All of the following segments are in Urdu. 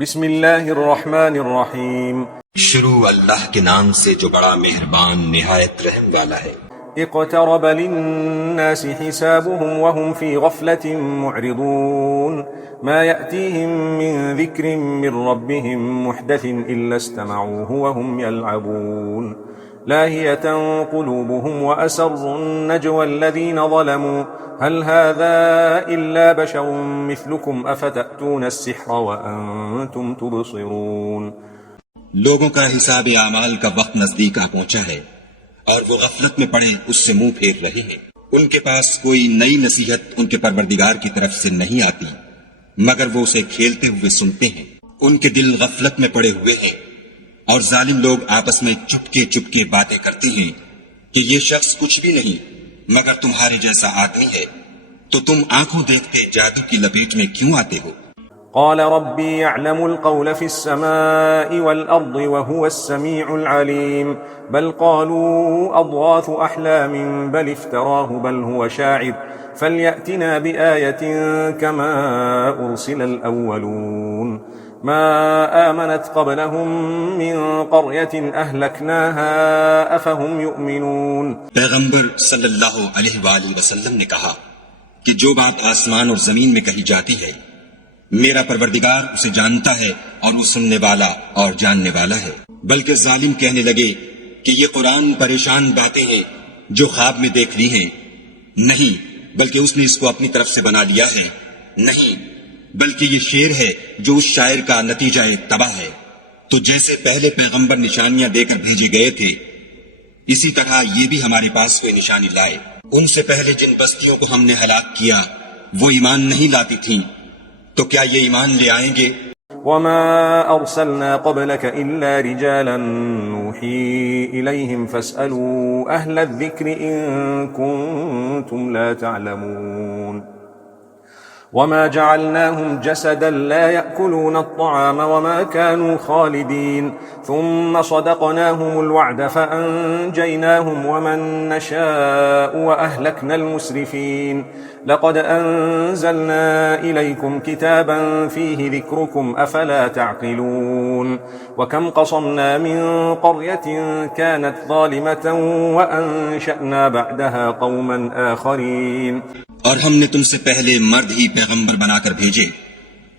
بسم اللہ الرحمن الرحیم۔ شروع اللہ کے نام سے جو بڑا مہربان نہایت رحم والا ہے۔ اقترب للناس حسابهم وهم في غفلة معرضون ما يأتيهم من ذكر من ربهم محدث إلا استمعوه وهم يلعبون لاهية قلوبهم وأسروا النجوى الذين ظلموا هل هذا إلا بشر مثلكم أفتأتون السحر وأنتم تبصرون۔ لوگوں کا حساب اعمال کا وقت نزدیک آ پہنچا ہے اور وہ غفلت میں پڑے اس سے منہ پھیر رہے ہیں۔ ان کے پاس کوئی نئی نصیحت ان کے پروردگار کی طرف سے نہیں آتی مگر وہ اسے کھیلتے ہوئے سنتے ہیں۔ ان کے دل غفلت میں پڑے ہوئے ہیں اور ظالم لوگ آپس میں چپکے چپکے باتیں کرتے ہیں کہ یہ شخص کچھ بھی نہیں مگر تمہارے جیسا آدمی ہے، تو تم آنکھوں دیکھتے جادو کی لپیٹ میں کیوں آتے ہو؟ قال ربي يعلم القول في السماء والأرض وهو السميع العليم بل قالوا أضغاث أحلام بل افتراه بل هو شاعر فليأتنا بآية كما أرسل الأولون ما آمنت قبلهم من قرية أهلكناها أفهم يؤمنون۔ پیغمبر صلی اللہ علیہ وآلہ وسلم نے کہا کہ جو بات آسمان اور زمین میں کہی جاتی ہے میرا پروردگار اسے جانتا ہے اور وہ سننے والا اور جاننے والا ہے۔ بلکہ ظالم کہنے لگے کہ یہ قرآن پریشان باتیں ہیں جو خواب میں دیکھ لی ہیں، نہیں بلکہ اس نے اس کو اپنی طرف سے بنا لیا ہے، نہیں بلکہ یہ شعر ہے جو اس شاعر کا نتیجہ تباہ ہے۔ تو جیسے پہلے پیغمبر نشانیاں دے کر بھیجے گئے تھے اسی طرح یہ بھی ہمارے پاس کوئی نشانی لائے۔ ان سے پہلے جن بستیوں کو ہم نے ہلاک کیا وہ ایمان نہیں لاتی تھیں، تو کیا یہ ایمان لے آئیں گے؟ وما أرسلنا قبلك إلا رجالا نوحي إليهم فاسألوا أهل الذكر إن كنتم لا تعلمون وما جعلناهم جسدا لا يأكلون الطعام وما كانوا خالدين ثم صدقناهم الوعد فأنجيناهم ومن نشاء وأهلكنا المسرفين لقد أنزلنا إليكم كتابا فيه ذكركم أفلا تعقلون وكم قصمنا من قرية كانت ظالمة وأنشأنا بعدها قوما آخرين۔ اور ہم نے تم سے پہلے مرد ہی پیغمبر بنا کر بھیجے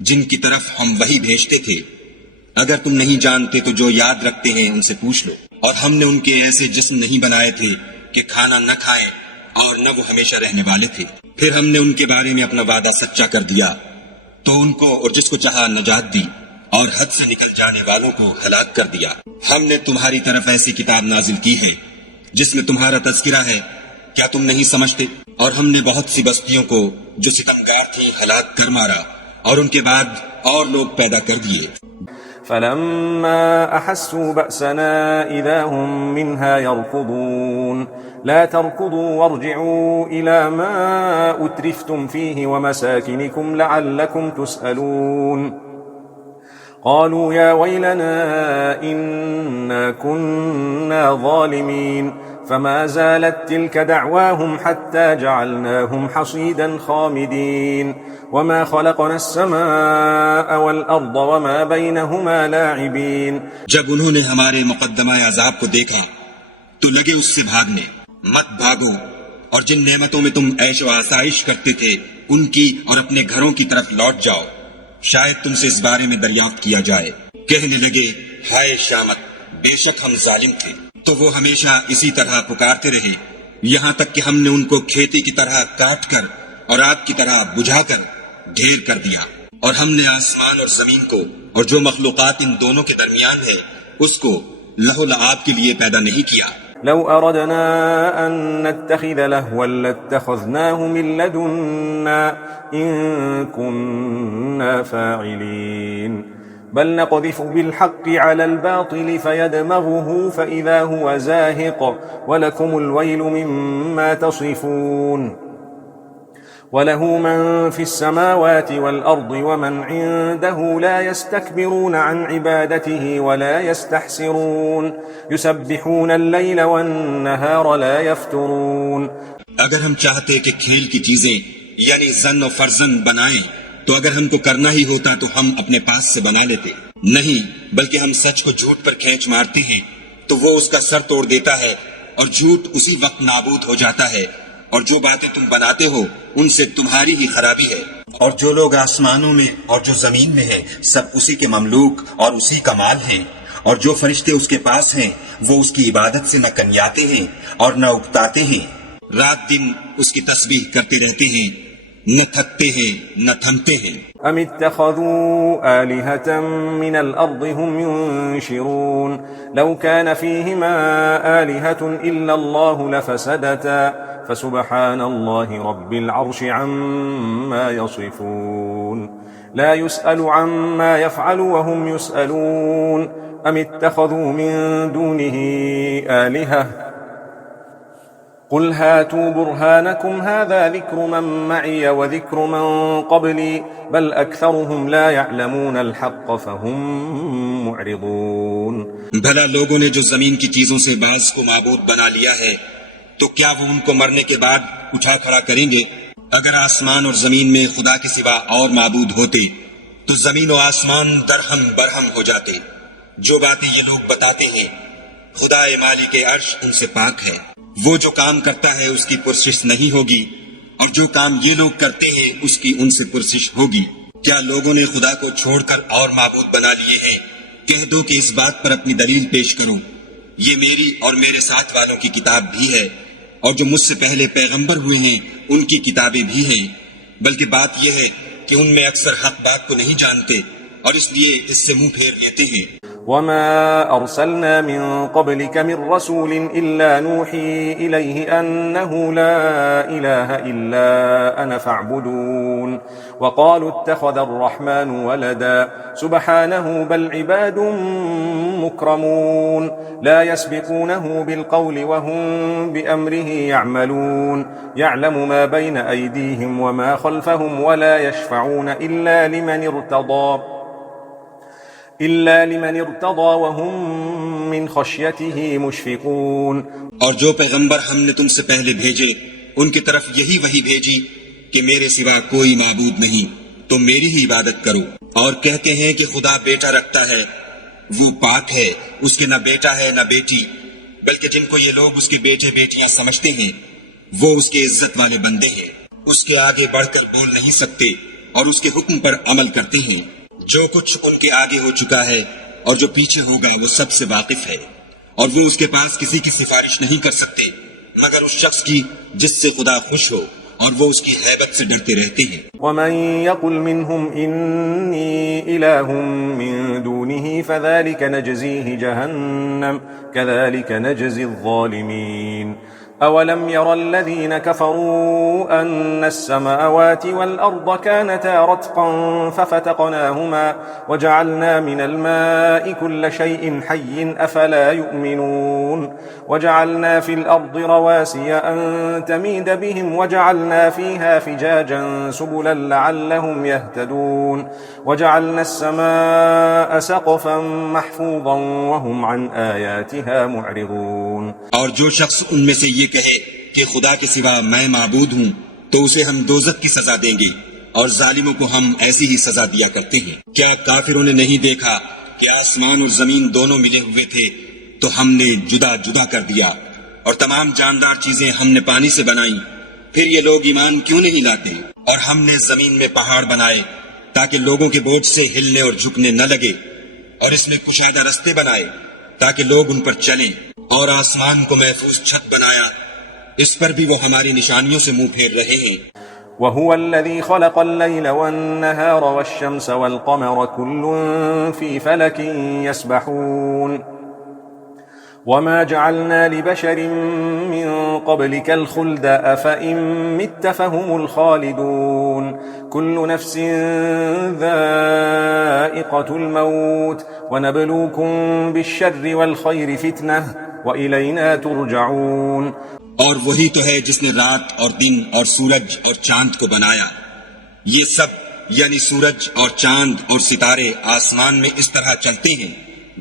جن کی طرف ہم وہی بھیجتے تھے، اگر تم نہیں جانتے تو جو یاد رکھتے ہیں ان سے پوچھ لو۔ اور ہم نے ان کے ایسے جسم نہیں بنائے تھے کہ کھانا نہ کھائیں اور نہ وہ ہمیشہ رہنے والے تھے، پھر ہم نے ان کے بارے میں اپنا وعدہ سچا کر دیا تو ان کو اور جس کو چاہا نجات دی اور حد سے نکل جانے والوں کو ہلاک کر دیا۔ ہم نے تمہاری طرف ایسی کتاب نازل کی ہے جس میں تمہارا تذکرہ ہے، کیا تم نہیں سمجھتے؟ اور ہم نے بہت سی بستیوں کو جو ستمگار تھیں ہلاک کر مارا اور ان کے بعد اور لوگ پیدا کر دیے۔ فلما أحسوا بأسنا إذا هم منها يركضون لا تركضوا وارجعوا إلى ما أترفتم فيه ومساكنكم لعلكم تسألون قالوا يا ويلنا إنا كنا ظالمين فما زالت تلك دعواهم حتى جعلناهم حصيدا خامدين وما خلقنا السماء والأرض وما بينهما لاعبين۔ جب انہوں نے ہمارے مقدمہ عذاب کو دیکھا تو لگے اس سے بھاگنے، مت بھاگو اور جن نعمتوں میں تم عیش و آسائش کرتے تھے ان کی اور اپنے گھروں کی طرف لوٹ جاؤ، شاید تم سے اس بارے میں دریافت کیا جائے۔ کہنے لگے ہائے شامت، بے شک ہم ظالم تھے۔ تو وہ ہمیشہ اسی طرح پکارتے رہے یہاں تک کہ ہم نے ان کو کھیتی کی طرح کاٹ کر اور آگ کی طرح بجھا کر ڈھیر کر دیا، اور ہم نے آسمان اور زمین کو اور جو مخلوقات ان دونوں کے درمیان ہے اس کو لہو لعاب کے لیے پیدا نہیں کیا۔ لو أردنا أن نتخذ لهوا لاتخذناه من لدنا إن كنا فاعلين بل نقذف بالحق على الباطل فيدمغه فإذا هو زاهق ولكم الويل مما تصفون وله من في السماوات والأرض ومن عنده لا يستكبرون عن عبادته ولا يستحسرون يسبحون الليل والنهار لا يفترون۔ اگر ہم چاہتے کہ کھیل کی چیزیں یعنی زن و فرزن بنائیں تو اگر ہم کو کرنا ہی ہوتا تو ہم اپنے پاس سے بنا لیتے، نہیں بلکہ ہم سچ کو جھوٹ پر کھینچ مارتے ہیں تو وہ اس کا سر توڑ دیتا ہے اور جھوٹ اسی وقت نابود ہو جاتا ہے، اور جو باتیں تم بناتے ہو ان سے تمہاری ہی خرابی ہے۔ اور جو لوگ آسمانوں میں اور جو زمین میں ہیں سب اسی کے مملوک اور اسی کا مال ہیں، اور جو فرشتے اس کے پاس ہیں وہ اس کی عبادت سے نہ کنیاتے ہیں اور نہ اکتاتے ہیں، رات دن اس کی تسبیح کرتے رہتے ہیں، نہ تھکتے ہیں نہ تھمتے ہیں۔ ام اتخذوا آلهة من الأرض هم ينشرون لو كان فيهما آلهة إلا الله لفسدتا فسبحان الله رب العرش عما يصفون لا يسأل عما يفعل وهم يسألون ام اتخذوا من دونه آلهة قل هاتوا برهانكم هذا ذكر من معي وذكر من قبلي بل أكثرهم لا يعلمون الحق فهم معرضون۔ بھلا لوگوں نے جو زمین کی چیزوں سے بعض کو معبود بنا لیا ہے تو کیا وہ ان کو مرنے کے بعد اٹھا کھڑا کریں گے؟ اگر آسمان اور زمین میں خدا کے سوا اور معبود ہوتے تو زمین و آسمان درہم برہم ہو جاتے۔ جو باتیں یہ لوگ بتاتے ہیں خدا مالک عرش ان سے پاک ہے، وہ جو کام کرتا ہے اس کی پرسش نہیں ہوگی، اور جو کام یہ لوگ کرتے ہیں اس کی ان سے پرسش ہوگی۔ کیا لوگوں نے خدا کو چھوڑ کر اور معبود بنا لیے ہیں؟ کہہ دو کہ اس بات پر اپنی دلیل پیش کرو، یہ میری اور میرے ساتھ والوں کی کتاب بھی ہے، اور جو مجھ سے پہلے پیغمبر ہوئے ہیں ان کی کتابیں بھی ہیں، بلکہ بات یہ ہے کہ ان میں اکثر حق بات کو نہیں جانتے اور اس لیے اس سے منہ پھیر لیتے ہیں۔ وما أرسلنا من قبلك من رسول إلا نوحي إليه أنه لا إله إلا أنا فاعبدون وقالوا اتخذ الرحمن ولدا سبحانه بل عباد مكرمون لا يسبقونه بالقول وهم بأمره يعملون يعلم ما بين أيديهم وما خلفهم ولا يشفعون إلا لمن ارتضى وهم من خشيته مشفقون۔ اور جو پیغمبر ہم نے تم سے پہلے بھیجے ان کی طرف یہی وحی بھیجی کہ میرے سوا کوئی معبود نہیں، تو میری ہی عبادت کرو، اور کہتے ہیں کہ خدا بیٹا رکھتا ہے، وہ پاک ہے، اس کے نہ بیٹا ہے نہ بیٹی، بلکہ جن کو یہ لوگ اس کے بیٹے بیٹیاں سمجھتے ہیں وہ اس کے عزت والے بندے ہیں، اس کے آگے بڑھ کر بول نہیں سکتے اور اس کے حکم پر عمل کرتے ہیں۔ جو کچھ ان کے آگے ہو چکا ہے اور جو پیچھے ہوگا وہ سب سے واقف ہے، اور وہ اس کے پاس کسی کی سفارش نہیں کر سکتے مگر اس شخص کی جس سے خدا خوش ہو، اور وہ اس کی ہیبت سے ڈرتے رہتے ہیں۔ ومن يقل منهم إني إله من دونه فذلك نجزيه جهنم كذلك نجزي الظالمين أولم ير الذين كفروا أن السماوات والأرض كانتا رتقا ففتقناهما وجعلنا من الماء كل شيء حي أفلا يؤمنون وجعلنا في الأرض رواسي أن تميد بهم وجعلنا فيها فجاجا سبلا لعلهم يهتدون وجعلنا السماء سقفا محفوظا وهم عن آياتها معرضون۔ اور جو شخص ان میں سے یہ کہے کہ خدا کے سوا میں معبود ہوں تو اسے ہم دوزخ کی سزا دیں گے، اور ظالموں کو ہم ایسی ہی سزا دیا کرتے ہیں۔ کیا کافروں نے نہیں دیکھا کہ آسمان اور زمین دونوں ملے ہوئے تھے تو ہم نے جدا جدا کر دیا، اور تمام جاندار چیزیں ہم نے پانی سے بنائیں، پھر یہ لوگ ایمان کیوں نہیں لاتے؟ اور ہم نے زمین میں پہاڑ بنائے تاکہ لوگوں کے بوجھ سے ہلنے اور جھکنے نہ لگے، اور اس میں کشادہ رستے بنائے تاکہ لوگ ان پر چلیں، اور آسمان کو محفوظ چھت بنایا، اس پر بھی وہ ہماری نشانیوں سے منہ پھیر رہے ہیں۔ وهو الذي خلق الليل والنهار والشمس والقمر كل في فلك يسبحون وما جعلنا لبشر من قبلك الخلد أفإن مت فهم الخالدون كل نفس ذائقة الموت ونبلوكم بالشر والخير فتنة وإلينا ترجعون۔ اور وہی تو ہے جس نے رات اور دن اور سورج اور چاند کو بنایا، یہ سب یعنی سورج اور چاند اور ستارے آسمان میں اس طرح چلتے ہیں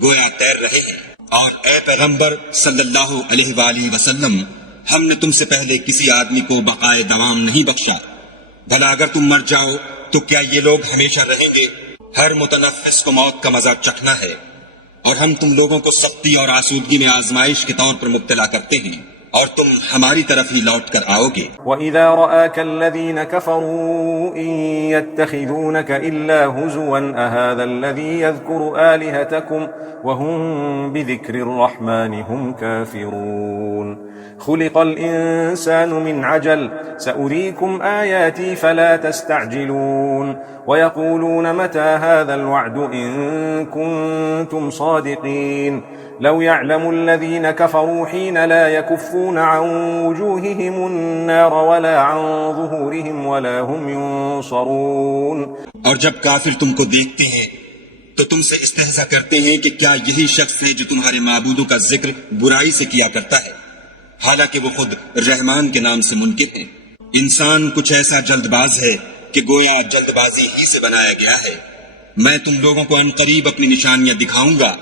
گویا تیر رہے ہیں۔ اور اے پیغمبر صلی اللہ علیہ وآلہ وسلم، ہم نے تم سے پہلے کسی آدمی کو بقائے دوام نہیں بخشا، بھلا اگر تم مر جاؤ تو کیا یہ لوگ ہمیشہ رہیں گے؟ ہر متنفس کو موت کا مزہ چکھنا ہے، اور ہم تم لوگوں کو سختی اور آسودگی میں آزمائش کے طور پر مبتلا کرتے ہیں، اور تم ہماری طرف ہی لوٹ کر آؤ گے۔ وَإِذَا رَآكَ الَّذِينَ كَفَرُوا إِن يَتَّخِذُونَكَ إِلَّا هُزُوًا أَهَذَا الَّذِي يَذْكُرُ آلِهَتَكُمْ وَهُمْ بِذِكْرِ الرَّحْمَنِ هُمْ كَافِرُونَ خُلِقَ الْإِنسَانُ مِنْ عَجَلٍ سَأُرِيكُمْ آيَاتِي فَلَا تَسْتَعْجِلُونَ وَيَقُولُونَ مَتَى هَذَا الْوَعْدُ إِن كُنتُمْ صَادِقِينَ لو يعلم الذين كفروا حين لا يكفون عن وجوههم النار ولا عن ظهورهم ولا هم ينصرون۔ اور جب کافر تم کو دیکھتے ہیں تو تم سے استہزا کرتے ہیں کہ کیا یہی شخص ہے جو تمہارے معبودوں کا ذکر برائی سے کیا کرتا ہے، حالانکہ وہ خود رحمان کے نام سے منکر ہیں۔ انسان کچھ ایسا جلد باز ہے کہ گویا جلد بازی ہی سے بنایا گیا ہے۔ میں تم لوگوں کو عنقریب اپنی نشانیاں دکھاؤں گا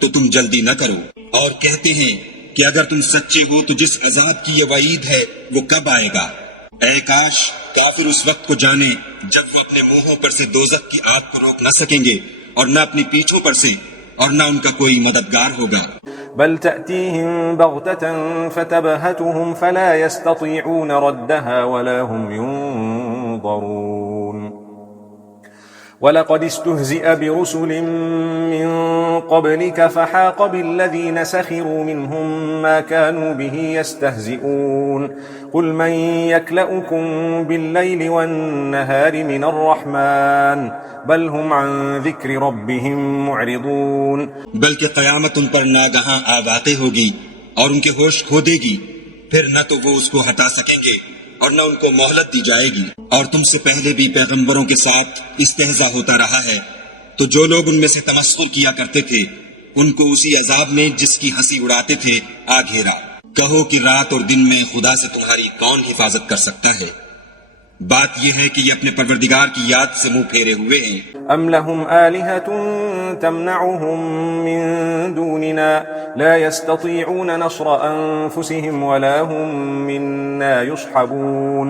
تو تم جلدی نہ کرو، اور کہتے ہیں کہ اگر تم سچے ہو تو جس عذاب کی یہ وعید ہے وہ کب آئے گا؟ اے کاش کافر اس وقت کو جانے جب وہ اپنے منہوں پر سے دوزخ کی آگ کو روک نہ سکیں گے، اور نہ اپنی پیٹھوں پر سے، اور نہ ان کا کوئی مددگار ہوگا۔ بل تأتيهم بغتة فتبهتهم فلا يستطيعون ردها ولا هم ينظرون ولقد استهزئ برسل من قبلك فحاق بالذين سخروا منهم ما كانوا به يستهزئون قل من يكلؤكم بالليل والنهار من الرحمن بل هم عن ذكر ربهم معرضون۔ بلکہ قیامت ان پر ناگہاں آ واقع ہوگی اور ان کے ہوش کھو دے گی، پھر نہ تو وہ اس کو ہٹا سکیں گے اور نہ ان کو مہلت دی جائے گی۔ اور تم سے پہلے بھی پیغمبروں کے ساتھ استہزاء ہوتا رہا ہے، تو جو لوگ ان میں سے تمسخر کیا کرتے تھے ان کو اسی عذاب میں جس کی ہنسی اڑاتے تھے آ گھیرا۔ کہو کہ رات اور دن میں خدا سے تمہاری کون حفاظت کر سکتا ہے؟ بات یہ ہے کہ یہ اپنے پروردگار کی یاد سے منہ پھیرے ہوئے ہیں۔ ام لهم آلهة تمنعهم من دوننا لا يستطيعون نصر أنفسهم ولا هم منا يصحبون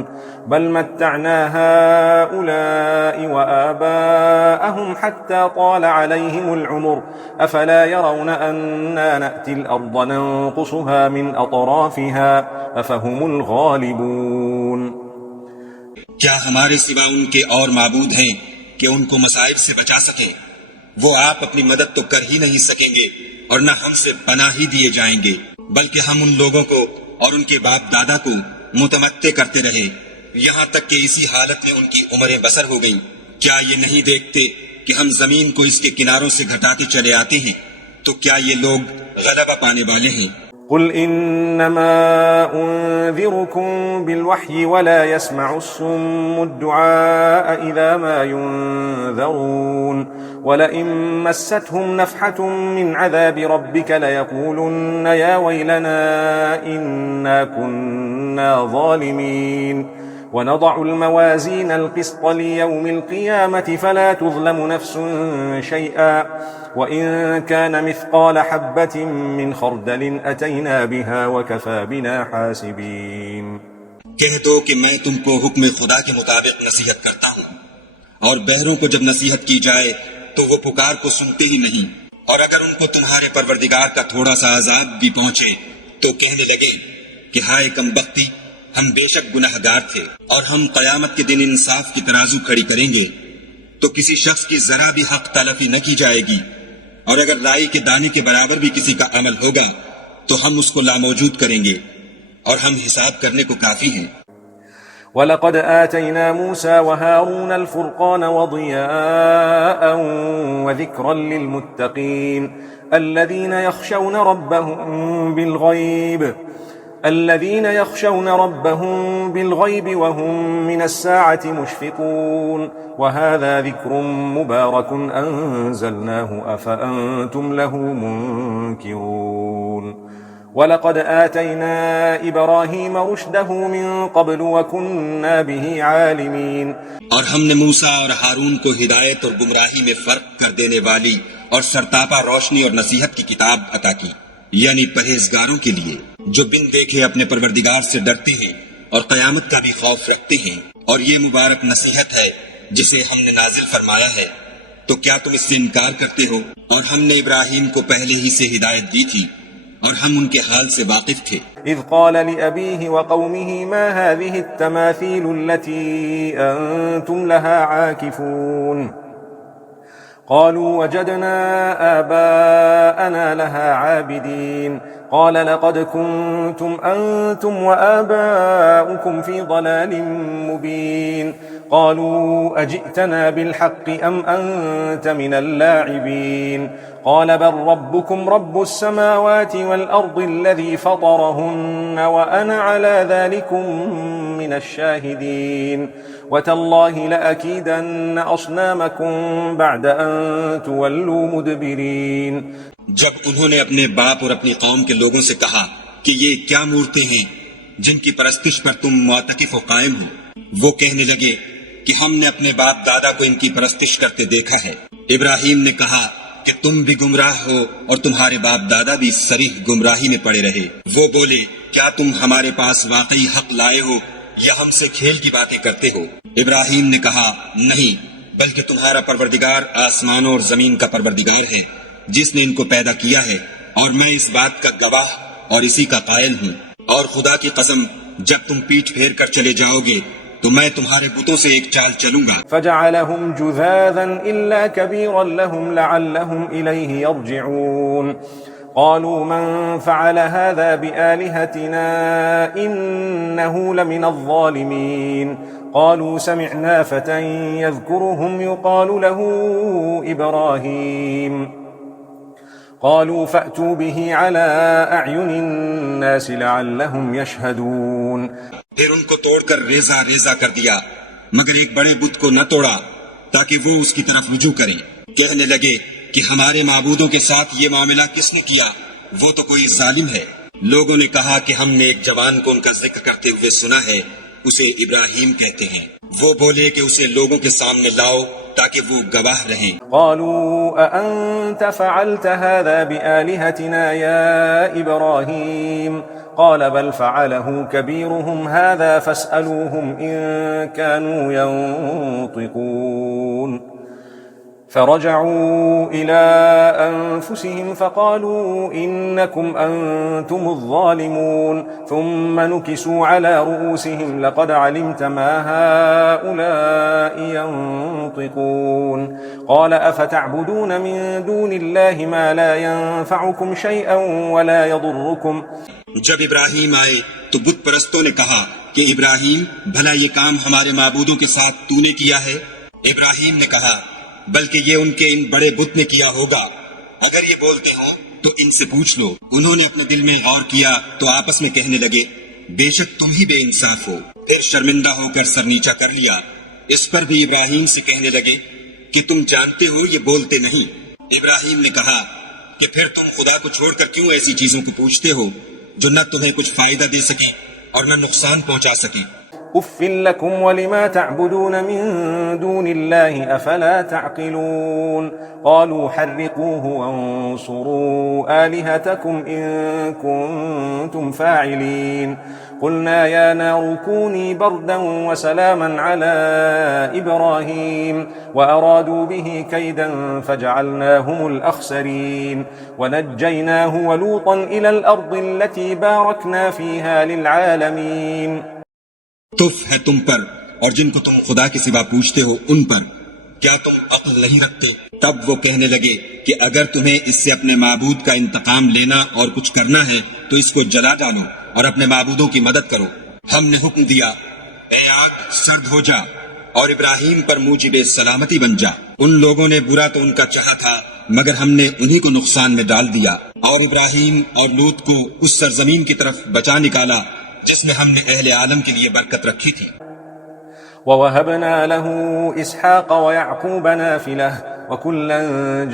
بل متعنا هؤلاء وآباءهم حتى طال عليهم العمر أفلا يرون أنا نأتي الأرض ننقصها من أطرافها أفهم الغالبون۔ کیا ہمارے سوا ان کے اور معبود ہیں کہ ان کو مصائب سے بچا سکیں؟ وہ آپ اپنی مدد تو کر ہی نہیں سکیں گے اور نہ ہم سے پناہ ہی دیے جائیں گے، بلکہ ہم ان لوگوں کو اور ان کے باپ دادا کو متمتع کرتے رہے یہاں تک کہ اسی حالت میں ان کی عمریں بسر ہو گئیں۔ کیا یہ نہیں دیکھتے کہ ہم زمین کو اس کے کناروں سے گھٹاتے چلے آتے ہیں؟ تو کیا یہ لوگ غلبہ پانے والے ہیں؟ قل انما انذركم بالوحي ولا يسمع الصم الدعاء اذا ما ينذرون ولئن مستهم نفحة من عذاب ربك ليقولن يا ويلنا إنا كنا ظالمين ونضع الموازين القسط ليوم القيامة فلا تظلم نفس شيئا وإن كان مثقال حبة من خردل أتينا بها وكفى بنا حاسبين۔ کہہ دو کہ میں تم کو حکم خدا کے مطابق نصیحت کرتا ہوں، اور بہروں کو جب نصیحت کی جائے تو وہ پکار کو سنتے ہی نہیں، اور اگر ان کو تمہارے پروردگار کا تھوڑا سا عذاب بھی پہنچے تو کہنے لگے کہ ہائے کم بختی، ہم بے شک گناہگار تھے، اور ہم قیامت کے دن انصاف کی ترازو کھڑی کریں گے تو کسی شخص کی ذرا بھی حق تلفی نہ کی جائے گی، اور اگر رائی کے دانے کے برابر بھی کسی کا عمل ہوگا تو ہم اس کو لاموجود کریں گے، اور ہم حساب کرنے کو کافی ہیں۔ وَلَقَدْ آتَيْنَا مُوسَى وَهَارُونَ الْفُرْقَانَ وَضِيَاءً وَذِكْرًا لِلْمُتَّقِينَ الذين يخشون ربهم بالغيب وهم من الساعة مشفقون وهذا ذكر مبارك أنزلناه أفأنتم له منكرون ولقد آتينا إبراهيم رشده من قبل وكنا به عالمين۔ اور ہم نے موسیٰ اور ہارون کو ہدایت اور گمراہی میں فرق کر دینے والی اور سرتاپا روشنی اور نصیحت کی کتاب عطا کی، یعنی پرہیزگاروں کے لیے جو بن دیکھے اپنے پروردگار سے ڈرتے ہیں اور قیامت کا بھی خوف رکھتے ہیں، اور یہ مبارک نصیحت ہے جسے ہم نے نازل فرمایا ہے، تو کیا تم اس سے انکار کرتے ہو؟ اور ہم نے ابراہیم کو پہلے ہی سے ہدایت دی تھی اور ہم ان کے حال سے واقف تھے۔ إذ قال لأبيه وقومه ما هذه التماثيل التي أنتم لها عاكفون قالوا وجدنا آباءنا لها عابدين قال لقد كنتم أنتم وآباؤكم في ضلال مبين قالوا أجئتنا بالحق أم أنت من اللاعبين قال بل ربكم رب السماوات والأرض الذي فطرهن وأنا على ذلكم من الشاهدين وتالله لأكيدن أصنامكم بعد أن تولوا مدبرين۔ جب انہوں نے اپنے باپ اور اپنی قوم کے لوگوں سے کہا کہ یہ کیا مورتیں ہیں جن کی پرستش پر تم معتکف و قائم ہو، وہ کہنے لگے کہ ہم نے اپنے باپ دادا کو ان کی پرستش کرتے دیکھا ہے۔ ابراہیم نے کہا کہ تم بھی گمراہ ہو اور تمہارے باپ دادا بھی صریح گمراہی میں پڑے رہے۔ وہ بولے کیا تم ہمارے پاس واقعی حق لائے ہو یا ہم سے کھیل کی باتیں کرتے ہو؟ ابراہیم نے کہا نہیں، بلکہ تمہارا پروردگار آسمانوں اور زمین کا پروردگار ہے جس نے ان کو پیدا کیا ہے، اور میں اس بات کا گواہ اور اسی کا قائل ہوں۔ اور خدا کی قسم جب تم پیٹھ پھیر کر چلے جاؤ گے تو میں تمہارے بتوں سے ایک چال چلوں گا۔ فجعلهم جذاذا إلا كبيرا لهم لعلهم إليه يرجعون قالوا من فعل هذا بآلهتنا إنه لمن الظالمين قالوا سمعنا فتى يذكرهم يقال له إبراهيم قالوا فأتوا به على أعين الناس لعلهم يشهدون۔ پھر ان کو توڑ کر ریزہ ریزہ کر دیا، مگر ایک بڑے بت کو نہ توڑا تاکہ وہ اس کی طرف رجوع کریں۔ کہنے لگے کہ ہمارے معبودوں کے ساتھ یہ معاملہ کس نے کیا؟ وہ تو کوئی ظالم ہے۔ لوگوں نے کہا کہ ہم نے ایک جوان کو ان کا ذکر کرتے ہوئے سنا ہے، اسے ابراہیم کہتے ہیں۔ وہ بولے کہ اسے لوگوں کے سامنے لاؤ تاکہ وہ گواہ رہیں۔ قالوا أأنت فعلت هذا بآلهتنا يا إبراهيم قال بل فعله كبيرهم هذا فاسألوهم إن كانوا ينطقون فرجعوا إلى أنفسهم فقالوا إنكم أنتم الظالمون ثم نكسوا على رؤوسهم لقد علمت ما هؤلاء ينطقون قال أفتعبدون من دون الله ما لا ينفعكم شيئا ولا يضركم۔ جب ابراہیم آئے تو بت پرستوں نے کہا کہ ابراہیم بھلا یہ کام ہمارے معبودوں کے ساتھ تو نے کیا ہے؟ ابراہیم نے کہا بلکہ یہ ان کے ان بڑے بت نے کیا ہوگا، اگر یہ بولتے ہوں تو ان سے پوچھ لو۔ انہوں نے اپنے دل میں غور کیا تو آپس میں کہنے لگے بے شک تم ہی بے انصاف ہو۔ پھر شرمندہ ہو کر سر نیچا کر لیا۔ اس پر بھی ابراہیم سے کہنے لگے کہ تم جانتے ہو یہ بولتے نہیں۔ ابراہیم نے کہا کہ پھر تم خدا کو چھوڑ کر کیوں ایسی چیزوں کو پوچھتے ہو جو نہ تمہیں کچھ فائدہ دے سکیں اور نہ نقصان پہنچا سکیں۔ اف لكم ولما تعبدون من دون الله افلا تعقلون قالوا حرقوه وانصروا آلهتكم ان كنتم فاعلين قلنا يا نار كوني بردا وسلاما على إبراهيم وأرادوا به كيدا فجعلناهم الأخسرين ونجيناه ولوطا إلى الأرض التي باركنا فيها للعالمين۔ تف ہے تم پر اور جن کو تم خدا کے سوا پوچھتے ہو ان پر، کیا تم عقل نہیں رکھتے؟ تب وہ کہنے لگے کہ اگر تمہیں اس سے اپنے معبود کا انتقام لینا اور کچھ کرنا ہے تو اس کو جلا ڈالو اور اپنے معبودوں کی مدد کرو۔ ہم نے حکم دیا اے آگ سرد ہو جا اور ابراہیم پر موجب سلامتی بن جا۔ ان لوگوں نے برا تو ان کا چاہا تھا مگر ہم نے انہی کو نقصان میں ڈال دیا، اور ابراہیم اور لوط کو اس سرزمین کی طرف بچا نکالا جس میں ہم نے اہل عالم کے لیے برکت رکھی تھی۔ وَوَهَبْنَا لَهُ إِسْحَاقَ وَيَعْقُوبَ نَافِلَةً وَكُلًّا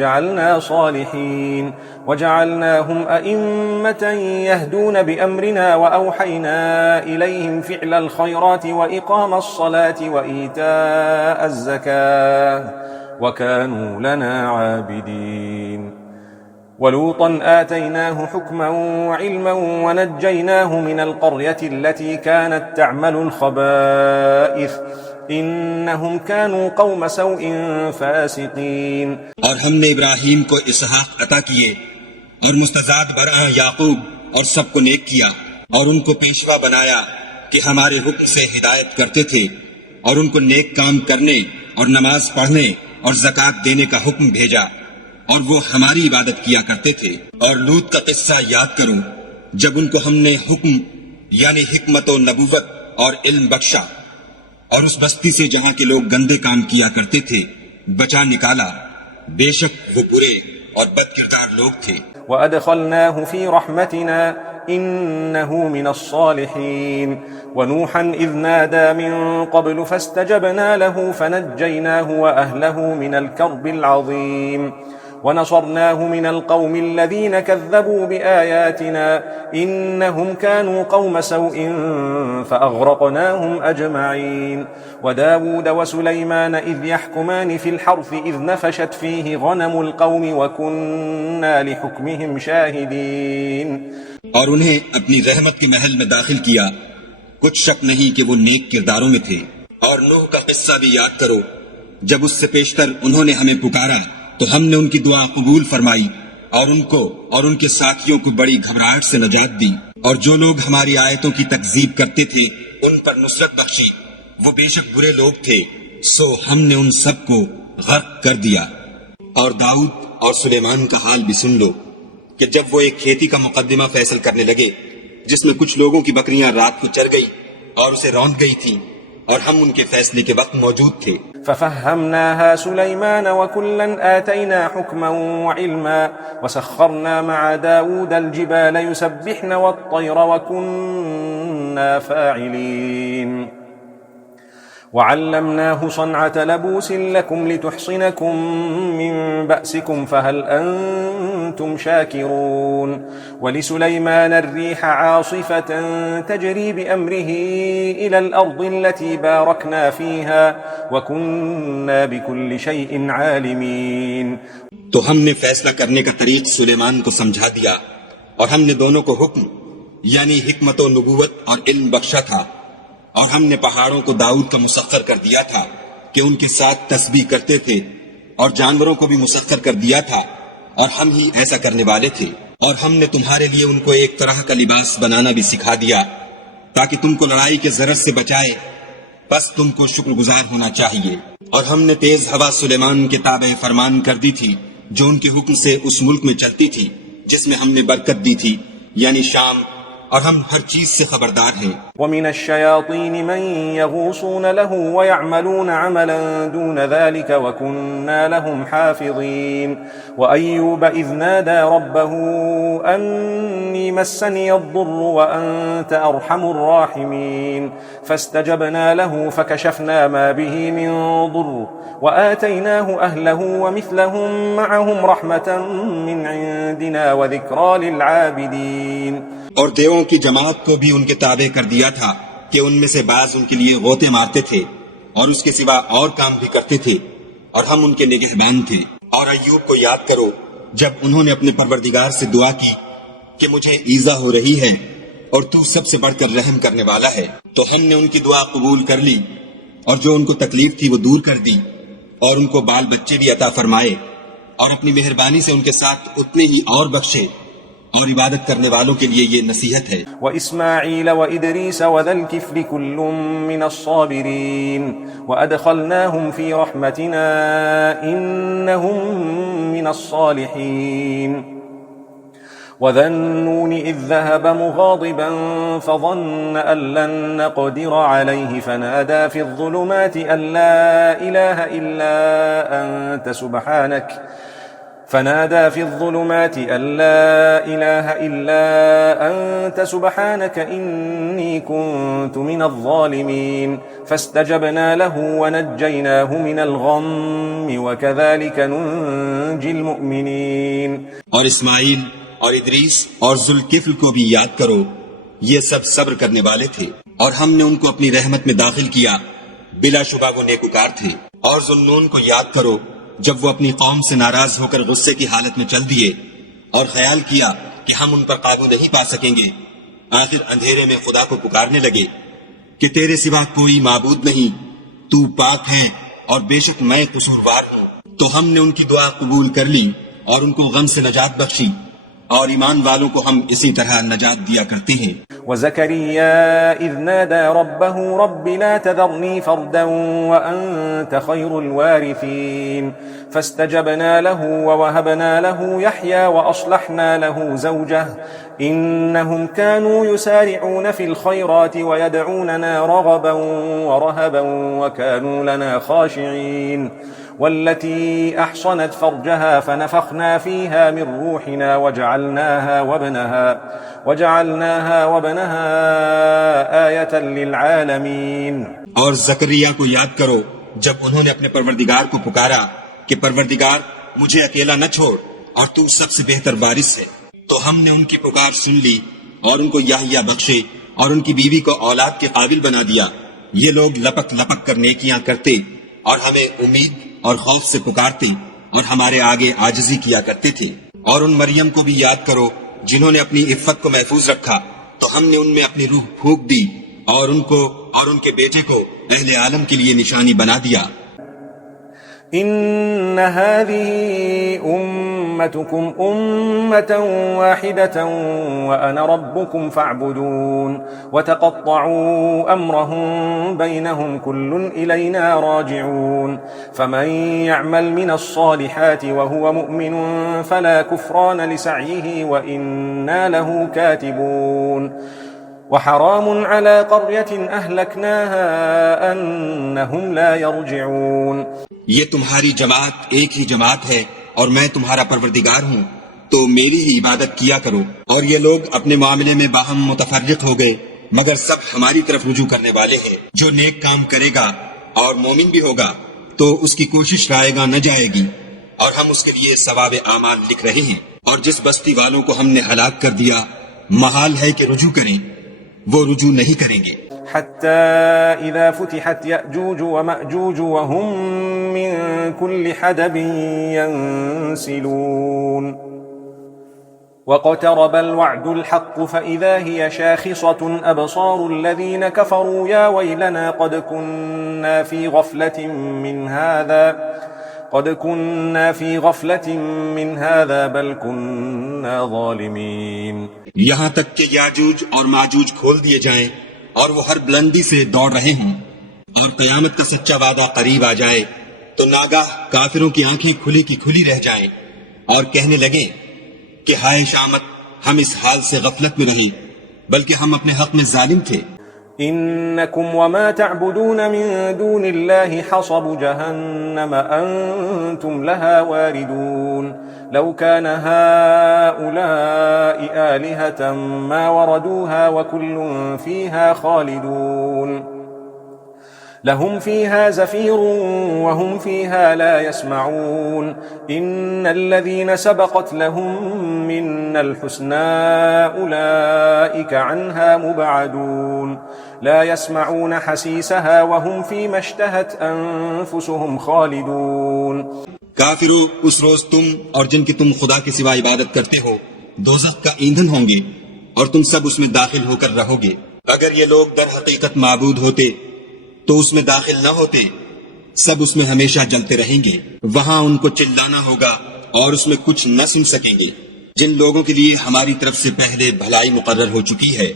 جَعَلْنَا صَالِحِينَ وَجَعَلْنَاهُمْ أَئِمَّةً يَهْدُونَ بِأَمْرِنَا وَأَوْحَيْنَا إِلَيْهِمْ فِعْلَ الْخَيْرَاتِ وَإِقَامَ الصَّلَاةِ وَإِيتَاءَ الزَّكَاةِ وَكَانُوا لَنَا عَابِدِينَ۔ ولوطا آتيناه حكما وعلما ونجيناه من القرية التي كانت تعمل الخبائث إنهم كانوا قوم سوء فاسقين. اور ہم نے ابراہیم کو اسحاق عطا کیے اور مستزاد برآں یعقوب اور سب کو نیک کیا اور ان کو پیشوا بنایا کہ ہمارے حکم سے ہدایت کرتے تھے اور ان کو نیک کام کرنے اور نماز پڑھنے اور زکوٰۃ دینے کا حکم بھیجا اور وہ ہماری عبادت کیا کرتے تھے. اور لوط کا قصہ یاد کروں جب ان کو ہم نے حکم یعنی حکمت و نبوت اور علم بخشا اور اس بستی سے جہاں کے لوگ گندے کام کیا کرتے تھے بچا نکالا. بے شک وہ برے اور بد کردار لوگ تھے. وأدخلناه في رحمتنا إنه من الصالحين. ونوحا إذ نادى من قبل فاستجبنا له فنجيناه وأهله من الكرب العظيم ونصرناه من القوم الذين كذبوا بآياتنا إنهم كانوا قوم سوء فأغرقناهم أجمعين. وداود وسليمان إذ يحكمان في الحرث إذ نفشت فيه غنم القوم وكنا لحكمهم شاهدين. اور انہیں اپنی رحمت کے محل میں داخل کیا، کچھ شک نہیں کہ وہ نیک کرداروں میں تھے. اور نوح کا قصہ بھی یاد کرو جب اس سے پیشتر انہوں نے ہمیں پکارا تو ہم نے ان کی دعا قبول فرمائی اور ان کو اور ان کے ساتھیوں کو بڑی گھبراہٹ سے نجات دی. اور جو لوگ ہماری آیتوں کی تکذیب کرتے تھے ان پر نصرت بخشی، وہ بے شک برے لوگ تھے، سو ہم نے ان سب کو غرق کر دیا. اور داؤد اور سلیمان کا حال بھی سن لو کہ جب وہ ایک کھیتی کا مقدمہ فیصل کرنے لگے جس میں کچھ لوگوں کی بکریاں رات کو چر گئی اور اسے روند گئی تھیں اور ہم ان کے فیصلے کے وقت موجود تھے. ففهمناها سليمان وكلا آتينا حكما وعلما وسخرنا مع داود الجبال يسبحن والطير وكنا فاعلين. وعلمناه صنعة لبوس لكم لتحصنكم من بأسكم فهل أنتم شاكرون. ولسليمان الريح عاصفة تجري بأمره إلى الأرض التي باركنا فيها وكنا بكل شيء عالمين. تو ہم نے فیصلہ کرنے کا طریق سلیمان کو سمجھا دیا اور ہم نے دونوں کو حکم یعنی حکمت و نبوت اور علم بخشا تھا. اور ہم نے پہاڑوں کو داؤد کا مسخر کر دیا تھا کہ ان کے ساتھ تسبیح کرتے تھے اور جانوروں کو بھی مسخر کر دیا تھا اور ہم ہی ایسا کرنے والے تھے. اور ہم نے تمہارے لیے ان کو ایک طرح کا لباس بنانا بھی سکھا دیا تاکہ تم کو لڑائی کے ضرر سے بچائے، بس تم کو شکر گزار ہونا چاہیے. اور ہم نے تیز ہوا سلیمان کے تابع فرمان کر دی تھی جو ان کے حکم سے اس ملک میں چلتی تھی جس میں ہم نے برکت دی تھی یعنی شام، اور ہم ہر چیز سے خبردار ہیں. ومن الشياطين من يغوصون له ويعملون عملا دون ذلك وكنا لهم حافظين. وأيوب إذ نادى ربه أني مسني الضر وأنت أرحم الراحمين فاستجبنا له فكشفنا ما به من ضر وآتيناه أهله ومثلهم معهم رحمة من عندنا وذكرى للعابدين. اور دیووں کی جماعت کو بھی ان کے تابع کر دیا تھا کہ ان میں سے بعض ان کے لیے غوطے مارتے تھے اور اس کے سوا اور کام بھی کرتے تھے اور ہم ان کے نگہبان تھے. اور ایوب کو یاد کرو جب انہوں نے اپنے پروردگار سے دعا کی کہ مجھے ایذا ہو رہی ہے اور تو سب سے بڑھ کر رحم کرنے والا ہے، تو ہم نے ان کی دعا قبول کر لی اور جو ان کو تکلیف تھی وہ دور کر دی اور ان کو بال بچے بھی عطا فرمائے اور اپنی مہربانی سے ان کے ساتھ اتنے ہی اور بخشے. اور عبادت کرنے والوں کے لیے یہ نصیحت ہے. وإسماعيل وإدريس وذا الكفل كل من الصابرين وأدخلناهم في رحمتنا إنهم من الصالحين. وذا النون إذ ذهب مغاضبا فظن أن لن نقدر عليه فنادى في الظلمات أن لا إله إلا أنت سبحانك إني كنت من الظالمين. فاستجبنا له ونجيناه من الغم وكذلك ننجي المؤمنين. اور اسماعیل اور ادریس اور ذوالکفل کو بھی یاد کرو، یہ سب صبر کرنے والے تھے اور ہم نے ان کو اپنی رحمت میں داخل کیا، بلا شبہ وہ نیکوکار تھے. اور ذوالنون کو یاد کرو جب وہ اپنی قوم سے ناراض ہو کر غصے کی حالت میں چل دیے اور خیال کیا کہ ہم ان پر قابو نہیں پا سکیں گے، آخر اندھیرے میں خدا کو پکارنے لگے کہ تیرے سوا کوئی معبود نہیں تو پاک ہے اور بے شک میں قصوروار ہوں۔ تو ہم نے ان کی دعا قبول کر لی اور ان کو غم سے نجات بخشی، اور ایمان والوں کو ہم اسی طرح نجات دیا کرتے ہیں۔ وزكريا إذ نادى ربه رب لا تذرني فردا وأنت خير الوارثين فاستجبنا له ووهبنا له يحيى وأصلحنا له زوجه إنهم كانوا يسارعون في الخيرات ويدعوننا رغبا ورهبا وكانوا لنا خاشعين والتي أحصنت فرجها فنفخنا فيها من روحنا وجعلناها وابنها آية للعالمين۔ اور زکریا کو یاد کرو جب انہوں نے اپنے پروردگار کو پکارا کہ پروردگار مجھے اکیلا نہ چھوڑ اور تو سب سے بہتر وارث ہے، تو ہم نے ان کی پکار سن لی اور ان کو یحییٰ بخشے اور ان کی بیوی کو اولاد کے قابل بنا دیا۔ یہ لوگ لپک لپک کر نیکیاں کرتے اور ہمیں امید اور خوف سے پکارتے اور ہمارے آگے عاجزی کیا کرتے تھے۔ اور ان مریم کو بھی یاد کرو جنہوں نے اپنی عفت کو محفوظ رکھا، تو ہم نے ان میں اپنی روح پھونک دی اور ان کو اور ان کے بیٹے کو اہل عالم کے لیے نشانی بنا دیا۔ إن هذه أمتكم أمة واحدة وأنا ربكم فاعبدون وتقطعوا أمرهم بينهم كل إلينا راجعون فمن يعمل من الصالحات وهو مؤمن فلا كفران لسعيه وإنا له كاتبون وحرام على قرية أهلكناها أنهم لا يرجعون۔ یہ تمہاری جماعت ایک ہی جماعت ہے اور میں تمہارا پروردگار ہوں، تو میری ہی عبادت کیا کرو۔ اور یہ لوگ اپنے معاملے میں باہم متفرق ہو گئے، مگر سب ہماری طرف رجوع کرنے والے ہیں۔ جو نیک کام کرے گا اور مومن بھی ہوگا تو اس کی کوشش رائے گا نہ جائے گی، اور ہم اس کے لیے ثواب اعمال لکھ رہے ہیں۔ اور جس بستی والوں کو ہم نے ہلاک کر دیا محال ہے کہ رجوع کریں، وہ رجوع نہیں کریں گے۔ حتى إذا فتحت يأجوج ومأجوج وهم من كل حدب ينسلون واقترب الوعد الحق فإذا هي شاخصة أبصار الذين كفروا يا ويلنا قد كنا في غفلة من هذا بل كنا ظالمين۔ یہاں تک کہ یاجوج اور ماجوج کھول دیے جائیں اور وہ ہر بلندی سے دوڑ رہے ہوں، اور قیامت کا سچا وعدہ قریب آ جائے تو ناگاہ کافروں کی آنکھیں کھلی کی کھلی رہ جائیں اور کہنے لگیں کہ ہائے شامت، ہم اس حال سے غفلت میں رہے بلکہ ہم اپنے حق میں ظالم تھے۔ إنكم وما تعبدون من دون الله حصب جهنم أنتم لها واردون لو كان هؤلاء آلهة ما وردوها وكل فيها خالدون لهم فيها زفير وهم فيها لا يسمعون إن الذين سبقت لهم منا الحسنى أولئك عنها مبعدون لا يسمعون حسيسها وهم فيما اشتهت أنفسهم خالدون۔ کافرو، اس روز تم اور جن کی تم خدا کے سوا عبادت کرتے ہو دوزخ کا ایندھن ہوں گے اور تم سب اس میں داخل ہو کر رہو گے۔ اگر یہ لوگ در حقیقت معبود ہوتے تو اس میں داخل نہ ہوتے، سب اس میں ہمیشہ جلتے رہیں گے۔ وہاں ان کو چلانا ہوگا اور اس میں کچھ نہ سن سکیں گے۔ جن لوگوں کے لیے ہماری طرف سے پہلے بھلائی مقرر ہو چکی ہے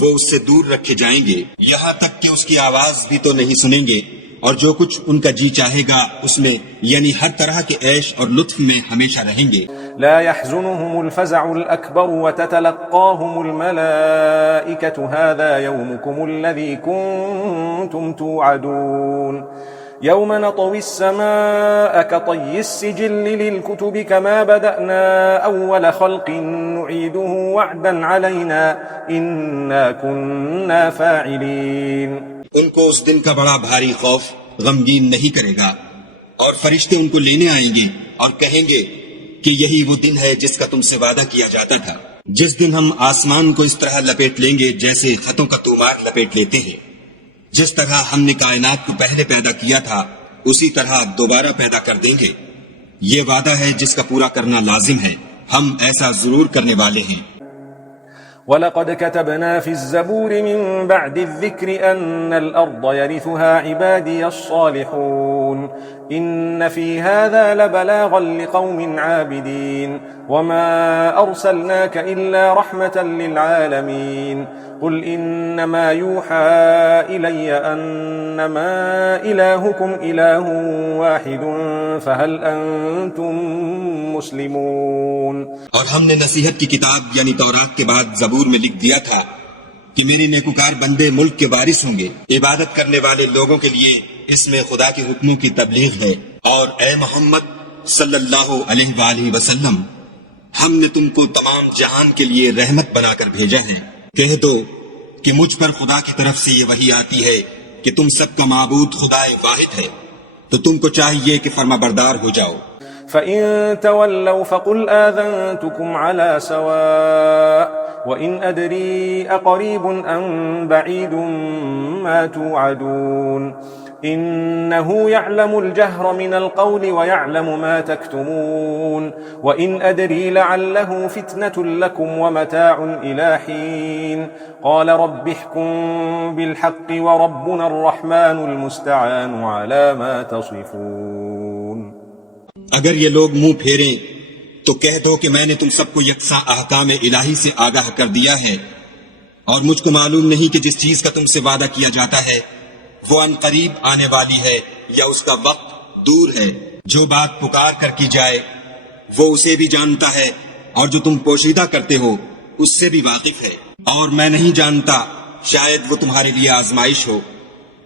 وہ اس سے دور رکھے جائیں گے، یہاں تک کہ اس کی آواز بھی تو نہیں سنیں گے، اور جو کچھ ان کا جی چاہے گا اس میں یعنی ہر طرح کے عیش اور لطف میں ہمیشہ رہیں گے۔ لا يحزنهم الفزع الأكبر وتتلقاهم الملائكة هذا يومكم الذي كنتم توعدون يوم نطوي السماء كطي السجل للكتب كما بدأنا أول خلق نعيده وعدا علينا إنا كنا فاعلين۔ ان کو اس دن کا بڑا بھاری خوف غمگین نہیں کرے گا، اور فرشتے ان کو لینے آئیں گے اور کہیں گے کہ یہی وہ دن ہے جس کا تم سے وعدہ کیا جاتا تھا، جس دن ہم آسمان کو اس طرح لپیٹ لیں گے جیسے خطوں کا طومار لپیٹ لیتے ہیں۔ جس طرح ہم نے کائنات کو پہلے پیدا کیا تھا اسی طرح دوبارہ پیدا کر دیں گے۔ یہ وعدہ ہے جس کا پورا کرنا لازم ہے، ہم ایسا ضرور کرنے والے ہیں۔ وَلَقَدْ كَتَبْنَا فِي الزَّبُورِ مِن بَعْدِ الذِّكْرِ أَنَّ الْأَرْضَ يَرِثُهَا عِبَادِيَ الصَّالِحُونَ إِنَّ فِي هَذَا لَبَلَاغًا لِقَوْمٍ عَابِدِينَ وَمَا أَرْسَلْنَاكَ إِلَّا رَحْمَةً لِلْعَالَمِينَ قُلْ إِنَّمَا يُوحَى إِلَيَّ أَنَّمَا إِلَٰهُكُمْ إِلَٰهٌ وَاحِدٌ فَهَلْ أَنْتُمْ مسلمون۔ اور ہم نے نصیحت کی کتاب یعنی تورات کے بعد زبور میں لکھ دیا تھا کہ میرے نیکوکار بندے ملک کے وارث ہوں گے۔ عبادت کرنے والے لوگوں کے لیے اس میں خدا کے حکموں کی تبلیغ ہے۔ اور اے محمد صلی اللہ علیہ وآلہ وسلم، ہم نے تم کو تمام جہان کے لیے رحمت بنا کر بھیجا ہے۔ کہہ دو کہ مجھ پر خدا کی طرف سے یہ وحی آتی ہے کہ تم سب کا معبود خدا واحد ہے، تو تم کو چاہیے کہ فرما بردار ہو جاؤ۔ فَإِن تَوَلَّوْا فَقُلْ آذَنْتُكُمْ عَلَى سَوَاءٍ وَإِنْ أَدْرِي أَقَرِيبٌ أَمْ بَعِيدٌ مَا تُوعَدُونَ إِنَّهُ يَعْلَمُ الْجَهْرَ مِنَ الْقَوْلِ وَيَعْلَمُ مَا تَكْتُمُونَ وَإِنْ أَدْرِي لَعَلَّهُ فِتْنَةٌ لَكُمْ وَمَتَاعٌ إِلَى حِينٍ قَالَ رَبِّ احْكُم بِالْحَقِّ وَرَبُّنَا الرَّحْمَنُ الْمُسْتَعَانُ عَلَى مَا تَصِفُونَ۔ اگر یہ لوگ منہ پھیریں تو کہہ دو کہ میں نے تم سب کو یکساں احکام الہی سے آگاہ کر دیا ہے، اور مجھ کو معلوم نہیں کہ جس چیز کا تم سے وعدہ کیا جاتا ہے وہ ان قریب آنے والی ہے یا اس کا وقت دور ہے۔ جو بات پکار کر کی جائے وہ اسے بھی جانتا ہے، اور جو تم پوشیدہ کرتے ہو اس سے بھی واقف ہے۔ اور میں نہیں جانتا، شاید وہ تمہارے لیے آزمائش ہو،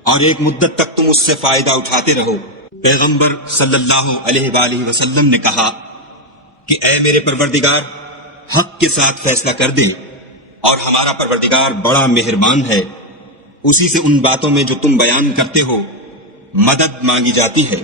اور ایک مدت تک تم اس سے فائدہ اٹھاتے رہو۔ پیغمبر صلی اللہ علیہ وآلہ وسلم نے کہا کہ اے میرے پروردگار، حق کے ساتھ فیصلہ کر دے، اور ہمارا پروردگار بڑا مہربان ہے۔ اسی سے ان باتوں میں جو تم بیان کرتے ہو مدد مانگی جاتی ہے۔